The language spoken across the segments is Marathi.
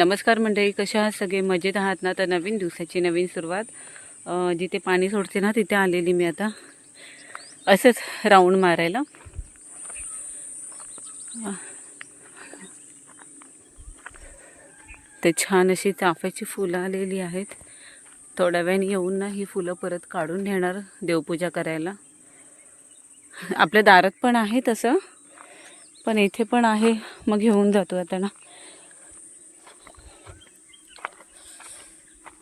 नमस्कार मंडळी कशा आहात सगळे? मजेत आहात ना? तर नवीन दिवसाची नवीन सुरुवात. जिथे पाणी सोडते ना तिथे आलेली मी आता. असंच राऊंड मारायला. ते छान अशी चाफ्याची फुलं आलेली आहेत. थोड्या वेळाने येऊन ना ही फुलं परत काढून नेणार देवपूजा करायला. आपल्या दारात पण आहे तसं पण इथे पण आहे. मग घेऊन जातो आता ना.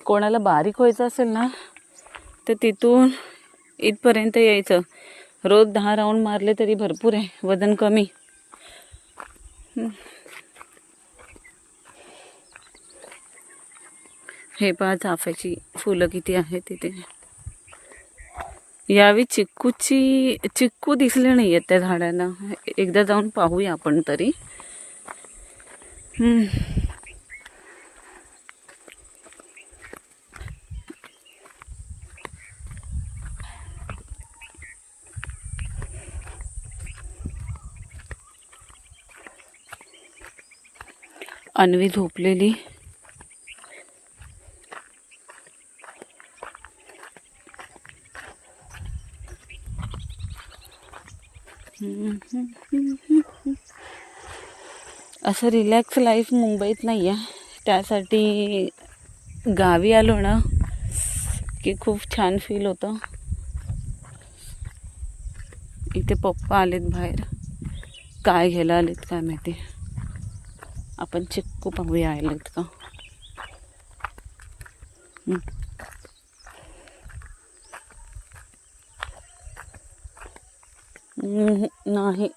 कोणाला बारीक व्हायचं असेल ना तर तिथून इथपर्यंत यायचं. रोज दहा राऊंड मारले तरी भरपूर आहे वजन कमी. हे पहा चाफ्याची फुलं किती आहेत तिथे. यावेळी चिक्कूची चिक्कू दिसले नाही आहेत त्या झाडांना. एकदा जाऊन पाहूया आपण तरी. अन्वी झोपलेली. असं रिलॅक्स लाईफ मुंबईत नाही आहे त्यासाठी गावी आलो ना की खूप छान फील होतं. इथे पप्पा आलेत बाहेर. काय घ्यायला आलेत काय माहिती. आपण चिक्कू पाहूया आलेत का नाही.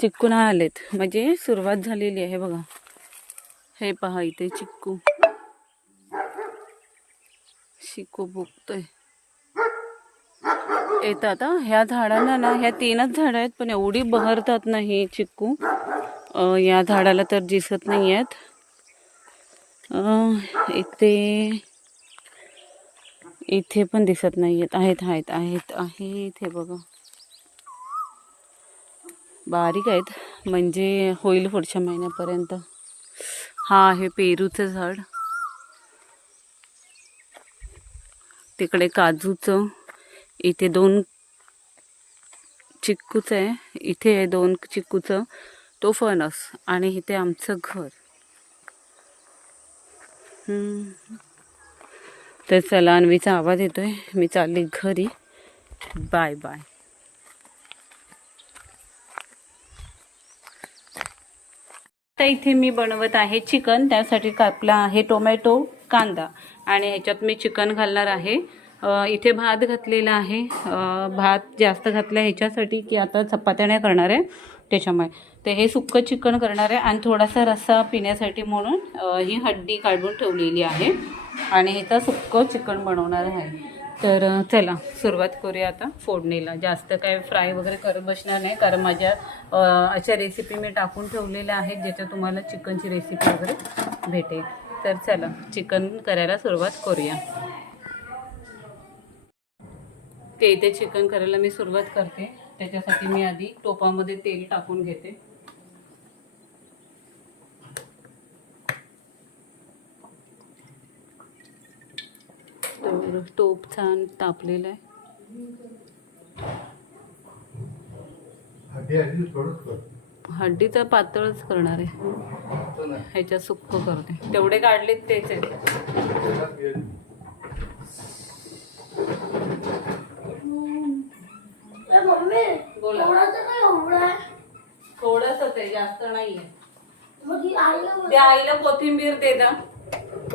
चिक्कू नाही आलेत. म्हणजे सुरुवात झालेली आहे बघा. हे पहा इथे चिक्कू. चिक्कू बुकतोय येतात ह्या झाडांना ना ह्या तीनच झाडं आहेत पण एवढी बहरतात ना हे चिक्कू. या झाडाला तर दिसत नाही आहेत इथे इथे पण दिसत नाही आहेत आहेत आहेत आहेत आहेत बघा. बारीक आहेत. म्हणजे होईल पुढच्या महिन्यापर्यंत. हा आहे पेरूचं झाड. तिकडे काजूचं. इथे दोन चिक्कूचं आहे. इथे आहे दोन चिक्कूचं. तो फणस आणि इथे आमचं घर. तर चला अन्वीचा आवाज येतोय. मी चालली घरी. बाय बाय आता इथे मी बनवत आहे चिकन. त्यासाठी कापला आहे टोमॅटो कांदा. आणि ह्याच्यात मी चिकन घालणार आहे. इथे भात घातलेला आहे. भात जास्त घातला ह्याच्यासाठी की आता चपात्या नाही करणार आहे. त्याच्यामुळे. तर हे सुक्कं चिकन करणार आहे आणि थोडासा रस्सा पिण्यासाठी म्हणून ही हड्डी काढून ठेवलेली आहे. आणि ह्याचं सुक्कं चिकन बनवणार आहे. तर चला सुरुवात करूया आता फोडणीला. जास्त काय फ्राय वगैरे करत बसणार नाही कारण माझ्या अशा रेसिपी मी टाकून ठेवलेल्या आहेत ज्याच्या तुम्हाला चिकनची रेसिपी वगैरे भेटेल. तर चला चिकन करायला सुरुवात करूया. ते इथे चिकन करायला मी सुरुवात करते. त्याच्यासाठी मी आधी टोपामध्ये तेल टाकून घेते. तर टोप छान तापलेला आहे. हड्डी तर पातळच करणार आहे. ह्याच्यात सुक्क करते. तेवढे काढलेत तेच आहेत त्याला गेली. मम्मी बोला थोडासा काय एवढा ते जास्त नाहीये. मग ही आईला बोल- त्या आईला कोथिंबीर दे दा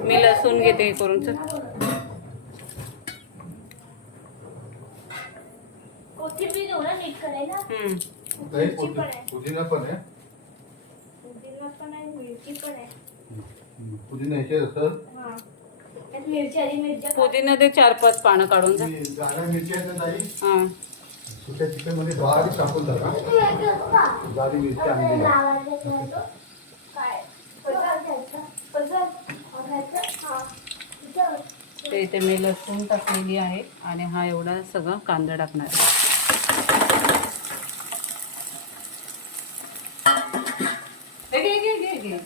मी लसूण घेते हे करून चल. कोथिंबीर एवढा नीट करायला हम्म. आता हे पुदि- पुदिना पण आहे. पुदिना पण आहे मिरची पण आहे. पुदिना ह्याच्यात असं हा. त्यात मिरची आधी मिरच्या पुदिना ते चार पाच पानं काढून ती मिरची बारीक टाकून मिरची आणली ते इथे मी लसूण टाकलेली आहे आणि हा एवढा सगळा कांदा टाकणार आहे. घे, घे, घे, घे,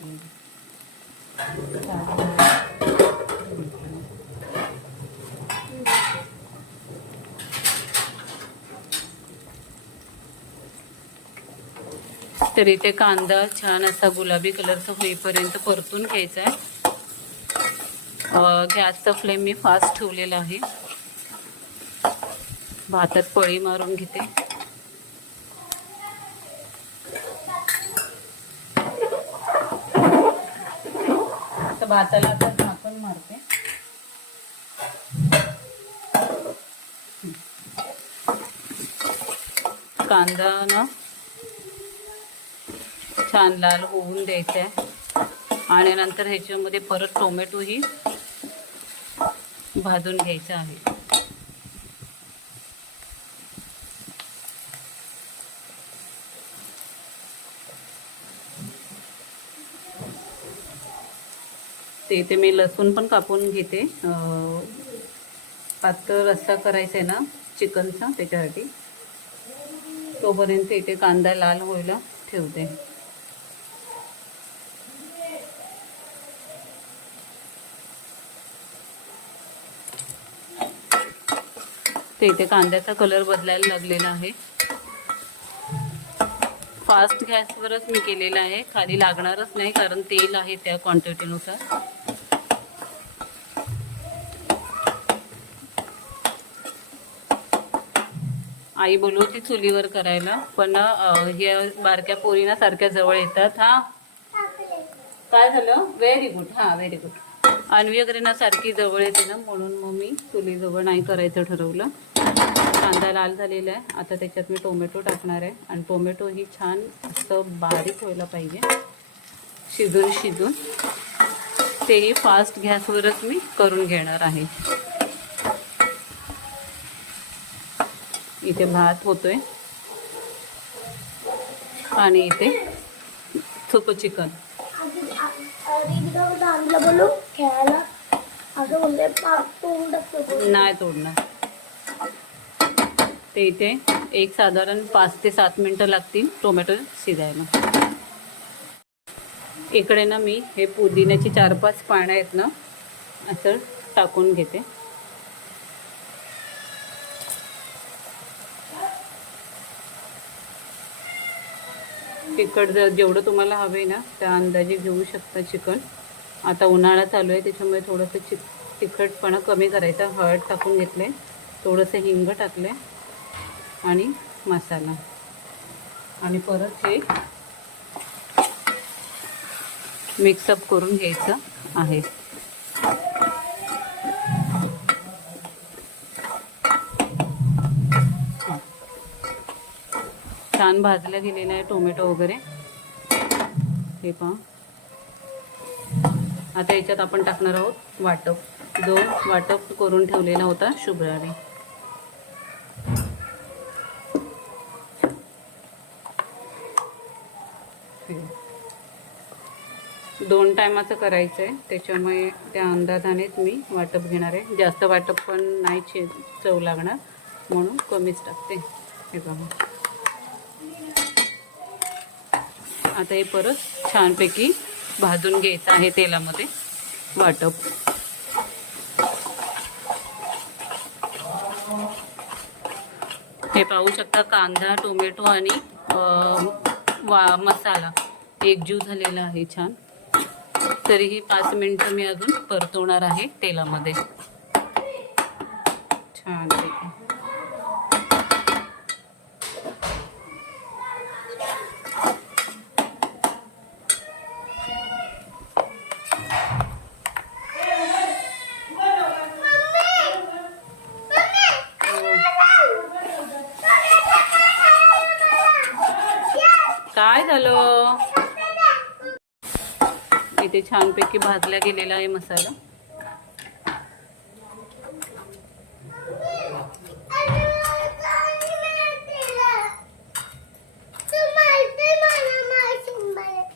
तर इथे कांदा छान असा गुलाबी कलरचा होईपर्यंत परतून घ्यायचा आहे. गॅसचा फ्लेम मी फास्ट ठेवलेला आहे. भातात पळी मारून घेते. तर भाताला आता झाकण मारते. कांदा ना छान लाल होऊन द्यायचं आहे आणि नंतर ह्याच्यामध्ये परत टोमॅटोही भाजून घ्यायचा आहे. ते इथे मी लसूण पण कापून घेते. पातळ रस्सा करायचा आहे ना चिकनचा त्याच्यासाठी. तोपर्यंत इथे कांदा लाल व्हायला ठेवते. ते इथे कांद्याचा कलर बदलायला लागलेला आहे. फास्ट गॅसवरच मी केलेलं आहे. खाली लागणारच नाही कारण तेल आहे त्या क्वांटिटीनुसार आई बोलवती चुलीवर करायला पण हे बारक्या पोरीना सारख्या जवळ येतात. हा? काय झालं? व्हेरी गुड हा व्हेरी गुड अन्वी वगैरे ना सारखी जवळ येते ना म्हणून मग मी चुलीजवळ नाही करायचं ठरवलं. कांदा लाल झालेला आहे. आता त्याच्यात मी टोमॅटो टाकणार आहे. आणि टोमॅटो ही छान असं बारीक व्हायला पाहिजे. शिजून शिजून. तेही फास्ट गॅसवरच मी करून घेणार आहे. इथे भात होतोय. आणि इथे सुकं चिकन. नाही तोडणार बोलू खेळायला असं म्हणते पाक तोडून टाकतो बोलू. नाही तोडणार ते इथे एक साधारण पाच ते सात मिनटं लागतील टोमॅटो शिजायला. इकडे ना मी हे पुदिन्याची चार पाच पानं आहेत ना असं टाकून घेते. तिखट जर जेवढं तुम्हाला हवे ना त्या अंदाजे घेऊ शकता चिकन. आता उन्हाळा चालू आहे त्याच्यामुळे थोडंसं चि तिखटपणा कमी करायचा. हळद टाकून घेतले थोडंसं हिंग टाकले आणि मसाला. आणि परत हे मिक्सअप करून घ्यायचं आहे. छान भाजलं गेलेलं आहे टोमॅटो वगैरे. हे पहा. आता याच्यात आपण टाकणार आहोत वाटप. जो वाटप करून ठेवलेला होता शुभ्राने दोन टायमाचं करायचं आहे त्याच्यामुळे त्या अंदाजानेच मी वाटप घेणार आहे. जास्त वाटप पण नाही छे चव लागणार. म्हणून कमीच टाकते. हे बघा. आता हे परत छानपैकी भाजून घ्यायचं आहे तेलामध्ये. वाटप. हे पाहू शकता कांदा टोमॅटो आणि वा मसाला. एकजीव झालेला आहे छान. तरीही पाच मिनटं मी अजून परतवणार आहे तेलामध्ये. छान. छानपैकी भाजला गेलेला आहे मसाला.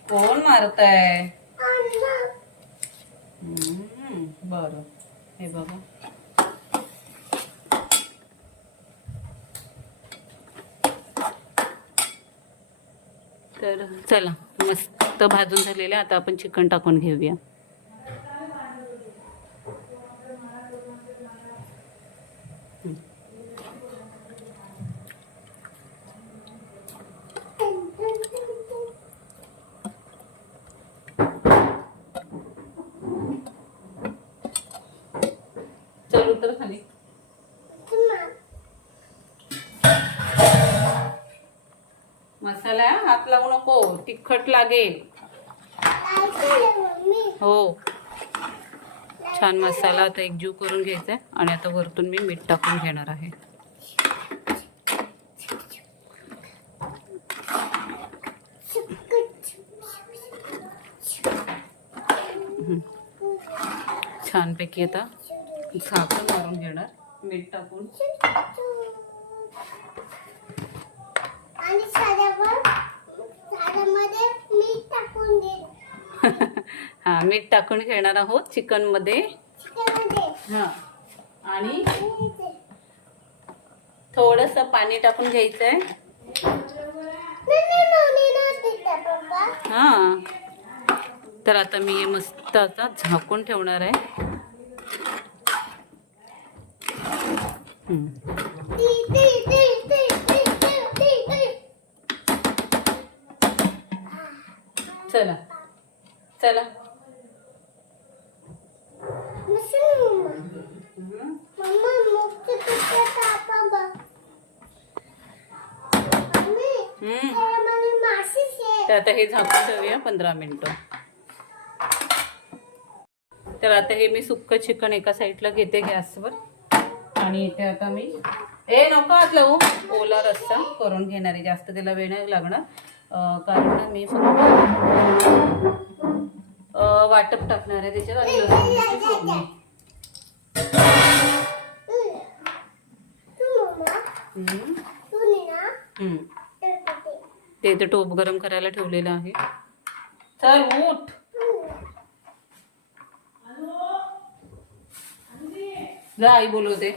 कोण बरं. हे तर चला. मस्त भाजून झालेलं आहे. आता आपण चिकन टाकून घेऊया हात लावू नको तिखट लागेल. हो. छान मसाला आता एकजीव करून घ्यायचा आहे आणि आता वरतून मी मीठ टाकून घेणार आहे. छानपैकी आता झाकण मारून घेणार मीठ टाकून. आणि साध्यामध्ये मीठ टाकून दे हा मीठ टाकून घेणार आहोत चिकनमध्ये. हा आणि थोडंसं पाणी टाकून घ्यायचं आहे हा तर आता मी हे मस्त आता झाकून ठेवणार आहे. हम्म. चला. चला. तर आता हे झाकून ठेवूया पंधरा मिनिटं. तर आता हे मी सुक्क चिकन एका साईडला घेते गॅसवर. आणि इथे आता मी ए नको आत लावू. ओला रस्सा करून घेणार. आहे जास्त त्याला वेळ नाही लागणार. कारण मी फक्त वाटप टाकणार आहे त्याच्यात आणि लसूणची फोडणी. ते इथे टोप गरम करायला ठेवलेलं आहे. चल उठ. जा आई बोलवते.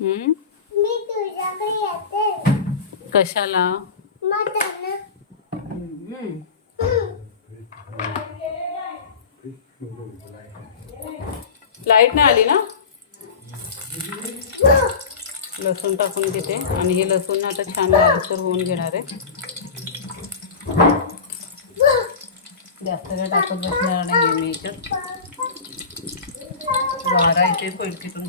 हम्म? कशाला. लाइट नाही आली ना? लसूण टाकून घेते. आणि हे लसूण आता छान लालसर होऊन घेणार आहे. जास्त वेळ टाकत बसणार नाही मी याच्यात वारा इथे पैलकीतून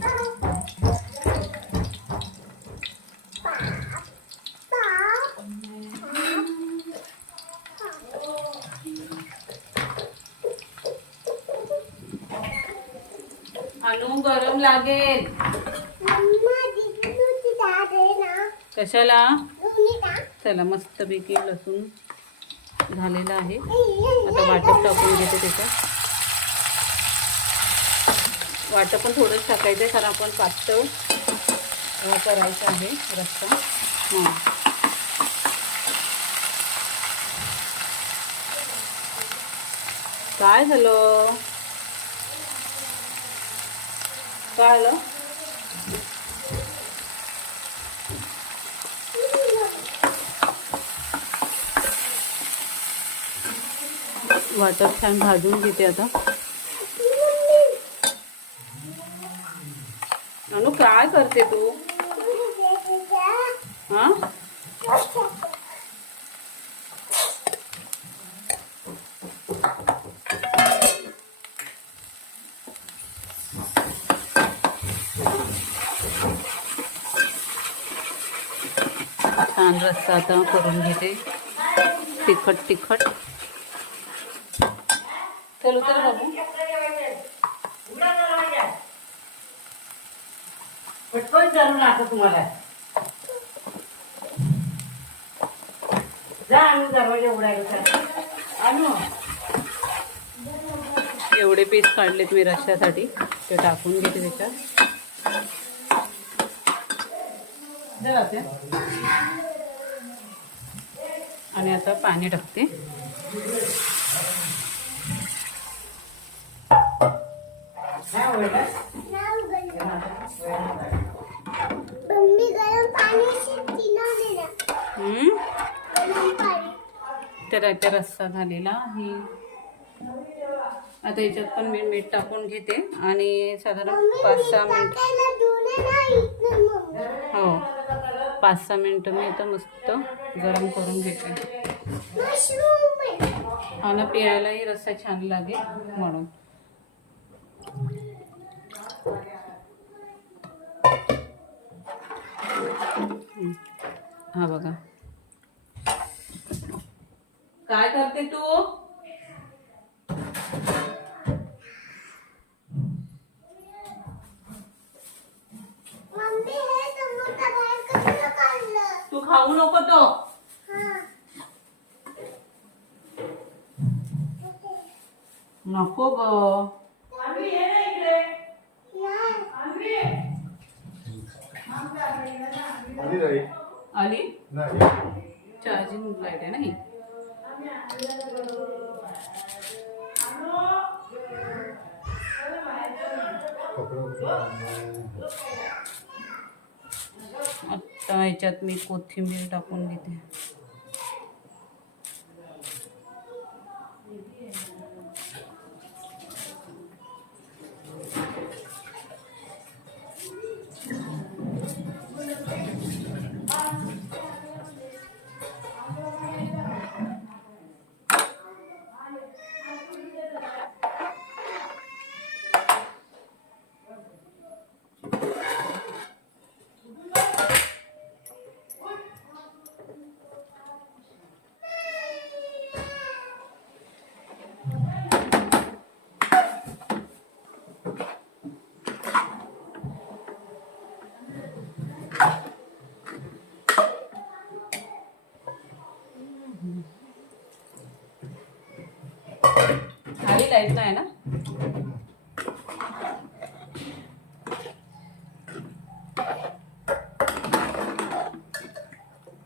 अनु गरम लागेल. कशाला? चला मस्त चला लसूण झालेलं आहे. आता वाटप टाकून घेते त्याच्यात. वाटप पण थोडंच टाकायचं आहे कारण आपण पातळ करायचं आहे रस्ता. हां. काय झालं? झालं वाटप छान भाजून घेते आता. अनु काय करते तू? हा? रस्सा आता करून घेते. तिखट तिखट. चल उतर बाबू. पटकन चालू तुम्हाला. जा आणू दरवाजा उघडायला आणू. एवढे पीस काढलेत मी रश्श्यासाठी ते टाकून घेते त्याच्यात. आणि आता पाणी टाकते. हा तर आता रस्सा झालेला आहे. आता याच्यात पण मी मीठ टाकून घेते आणि साधारण पाच सहा मिनिट हो. पाच सहा मिनटं मी इथं मस्त गरम करून घेते. आणि पिळायलाही रस्सा छान लागेल म्हणून. हा बघा. काय करते तू? काढलं तू खाऊ नको तो नको ग आली राही आली नाही चार्जिंग लाइट आहे ना ही तर याच्यात ह्याच्यात मी कोथिंबीर टाकून घेते. नाही ना?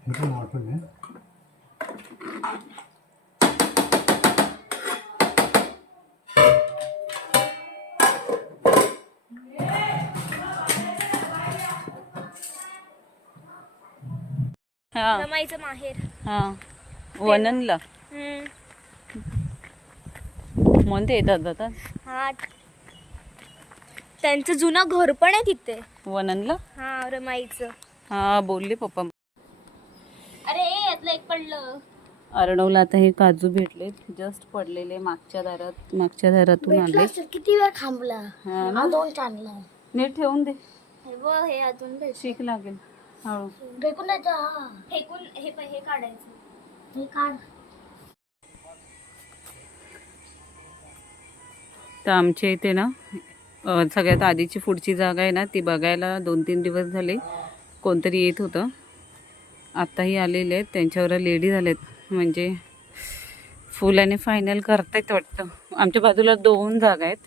हे वाटून आहे हा. रमाईचं माहेर. हा. वननला. म्हणते येतात जातात हा. त्यांचं जुनं घर पण आहे तिथे. वननला? हा रमाईचं. हा बोलले पप्पा. अरे यातलं एक पडलं. अर्णवला आता हे काजू भेटले जस्ट पडलेले मागच्या दारात मागच्या दारातून आणले. किती वेळ थांबला? हा ना? दोन चांगला नीट ठेवून दे. हे बघ हे अजून शिक लागेल. हळू. फेकून द्यायचं फेकून हे प- हे काढायचं. हे काढ. तर आमच्या इथे ना सगळ्यात आधीची पुढची जागा आहे ना ती बघायला दोन तीन दिवस झाले. कोणतरी येत होतं. आत्ताही आलेले आहेत. त्यांच्यावर लेडी झाल्यात म्हणजे फुल आणि फायनल करतायत वाटतं. आमच्या बाजूला दोन जागा आहेत.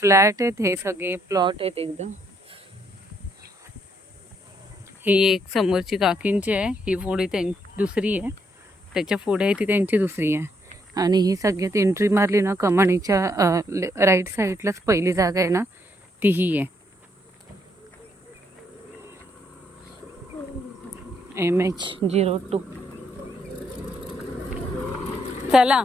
फ्लॅट आहेत हे सगळे प्लॉट आहेत एकदम. ही एक समोरची काकींची आहे. ही पुढे त्यां दुसरी आहे. त्याच्या पुढे आहे ती त्यांची दुसरी आहे. आणि ही सगळ्यात एंट्री मारली ना कमानीच्या राईट साईडलाच पहिली जागा आहे ना ती ही आहे. एम एच झिरो टू चला?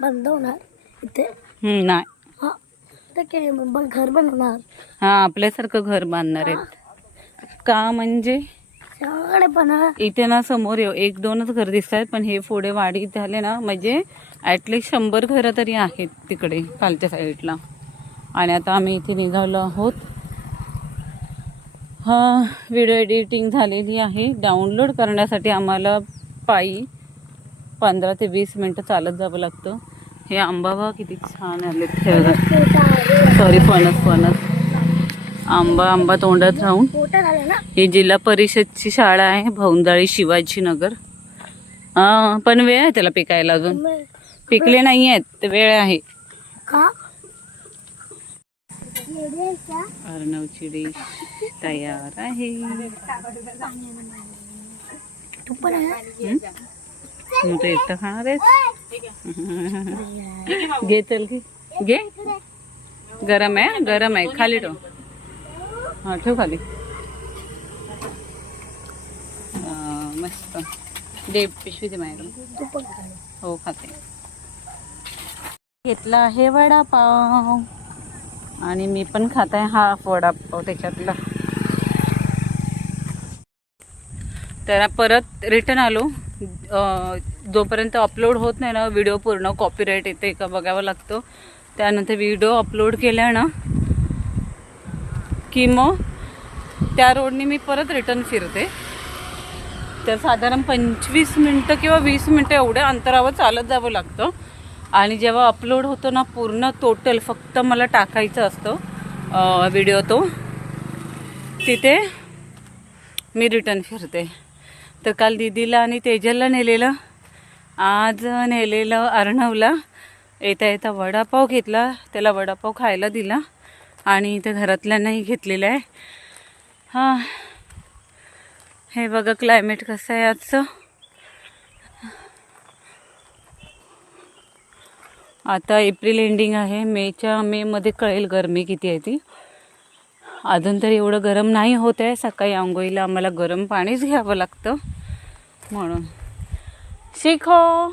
बंद होणार इथे. हम्म, नाही. हा मग घर बनवणार. हा आपल्यासारखं घर बांधणार आहेत. का म्हणजे? सगळे पण इथे ना समोर येऊ एक दोनच घर दिसत आहेत पण हे पुढे वाढी झाले ना म्हणजे ॲटलिस्ट शंभर घरं तरी आहेत तिकडे खालच्या साईडला आणि आता आम्ही इथे निघालो आहोत. हा व्हिडिओ एडिटिंग झालेली आहे. डाउनलोड करण्यासाठी आम्हाला पायी पंधरा ते वीस मिनटं चालत जावं लागतं. हे आंबाबा किती छान आले सॉरी फणस फणस. आंबा आंबा तोंडात राहून. ही जिल्हा परिषदची शाळा आहे भौंदाळी शिवाजीनगर हा पण वेळ आहे त्याला पिकायला अजून. पिकले नाही आहेत वेळ आहे? अर्णवची डिश तयार आहे. तू तू एकटं खाणार आहेस. घे चल घे. घे. गरम आहे गरम आहे. खाली ठेव. हा ठेव खाली. मस्त. दे पिशवी दे मॅडम. हो खाते. घेतला आहे वडापाव. आणि मी पण खात आहे हाफ वडापाव त्याच्यातला. तर परत रिटर्न आलो. जोपर्यंत अपलोड होत नाही ना व्हिडिओ पूर्ण कॉपीराईट येते का बघावं लागतं. त्यानंतर व्हिडिओ अपलोड केल्या ना. की मग त्या रोडने मी परत रिटर्न फिरते. तर साधारण पंचवीस मिनटं किंवा वीस मिनटं एवढ्या अंतरावर चालत जावं लागतं. आणि जेव्हा अपलोड होतो ना पूर्ण टोटल फक्त मला टाकायचं असतं व्हिडिओ तो. तिथे मी रिटर्न फिरते. तर काल दिदीला आणि तेजलला नेलेलं आज नेलेलं अर्णवला. येता येता वडापाव घेतला त्याला वडापाव खायला दिला आणि इथे घरातल्यांनाही घेतलेलं आहे. हां. हे बघा क्लायमेट कसं आहे आजचं. आता एप्रिल एंडिंग आहे मेच्या मेमध्ये कळेल गरमी किती आहे ती. अजून तरी एवढं गरम नाही होत आहे सकाळी आंघोळीला आम्हाला गरम पाणीच घ्यावं लागतं म्हणून. शिखो!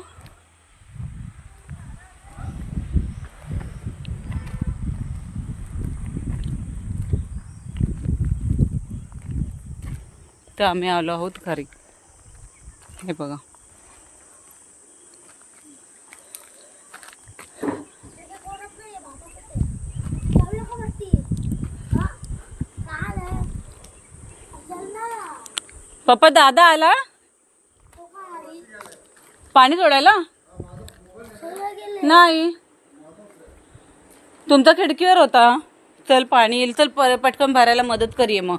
तर आम्ही आलो आहोत घरी. हे बघा. पप्पा दादा आला? पाणी सोडायला? नाही. तुमचा खिडकीवर होता. चल पाणी येईल. चल पटकन भरायला मदत करीये मग.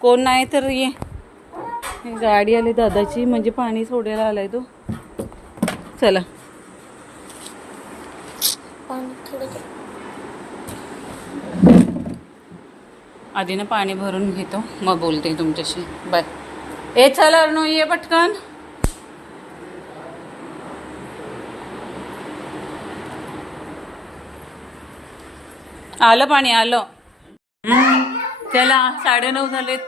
कोण नाही तर ये. ही गाडी आली दादाची. म्हणजे पाणी सोडायला आलाय तो. चला. आधी ना पाणी भरून घेतो. मग बोलते तुमच्याशी. बाय. ए चल अर्णू ये पटकन. आलं पाणी आलं. चला साडेनऊ झालेत.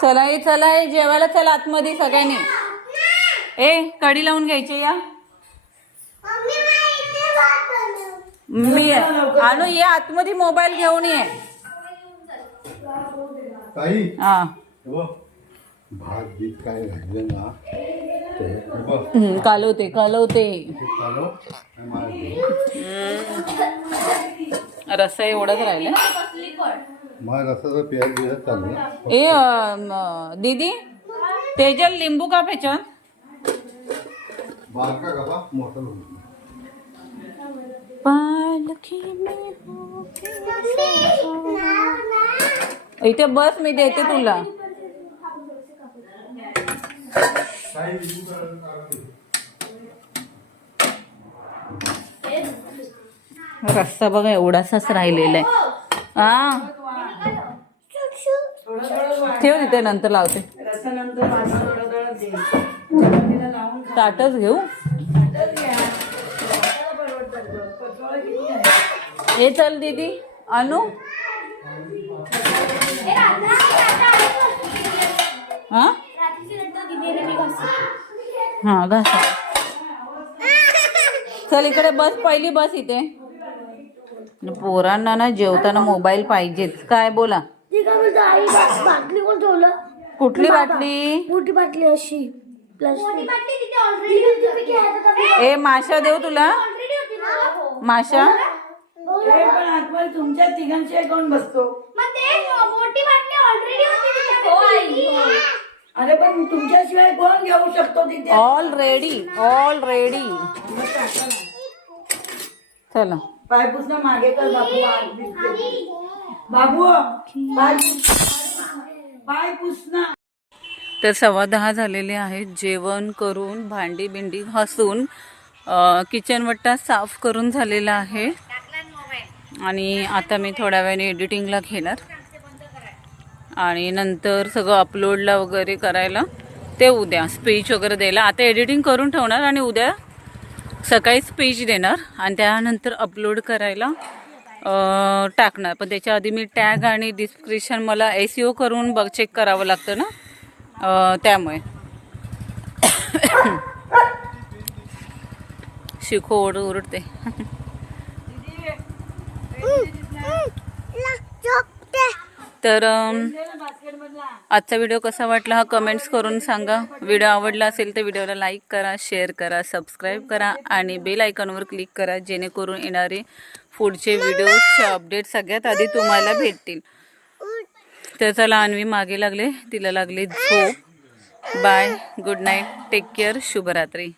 चला चला जेवायला चला आतमध्ये सगळ्यांनी. ए कडी लावून घ्यायची या. मी आणू ये आतमध्ये मोबाईल घेऊन ये. ताई. हा. बघ भात बीत काय राहिलं ना ते बघ. हम्म, कालवते कालवते. ते चालव आणि मला दे. रस्सा एवढंच राहिलं प्याज चालू. ए अं, दीदी तेजल लिंबू का पेचन? बारका मोठा पालखी में होके इथे बस मी देते तुला. रस्ता बघा एवढासाच राहिलेला आहे. हा. ठेव तिथे नंतर लावते. रसानंतर माझं थोडं थोडं दे चपातीला लावून खा. ताटच घेऊ? आताच घ्या. कोणाला परवडतं गं? पचवायला किती आहे? हे चल दीदी. आणू हा? हा घासा. चल इकडे बस पहिली बस इथे. पोरांना ना जेवताना मोबाईल पाहिजेच. काय बोला? ती काय बोलतो आई बा- बाटली कोण ठेवलं? कुठली बाटली? मोठी बाटली अशी प्लास्टिक ऑलरेडी ए माशा देऊ तुला? माशा? हे पण आतमध्ये तुमच्या तिघांशिवाय कोण बसतो? मोठी बाटली ऑलरेडी होती अरे पण तुमच्याशिवाय कोण घेऊ शकतो तिथे? ऑलरेडी ऑलरेडी चला. पाय पुसणं मागे कर दिसते. बाबू तर सव्वा दहा झालेले आहेत जेवण करून भांडी बिंडी घासून किचन वट्टा साफ करून झालेला आहे. आणि आता मी थोड्या वेळाने एडिटिंगला घेणार. आणि नंतर सगळं अपलोडला वगैरे करायला ते उद्या स्पीच वगैरे द्यायला. आता एडिटिंग करून ठेवणार आणि उद्या सकाळी स्पीच देणार. आणि त्यानंतर अपलोड करायला टाकणार. पण त्याच्या आधी मी टॅग आणि डिस्क्रिप्शन मला एस करून बघ चेक करावं लागतं ना? त्यामुळे. शिको ओढ ओरडते. तर आजचा व्हिडिओ कसा वाटला हा कमेंट्स करून सांगा. व्हिडिओ आवडला असेल तर व्हिडिओला लाईक करा शेअर करा सबस्क्राईब करा आणि बेल आयकॉनवर क्लिक करा जेणेकरून येणारे पुढचे व्हिडिओचे अपडेट सगळ्यात आधी तुम्हाला भेटतील. तर चला अन्वी मागे लागले तिला लागली झोप. Bye good night take care शुभरात्री.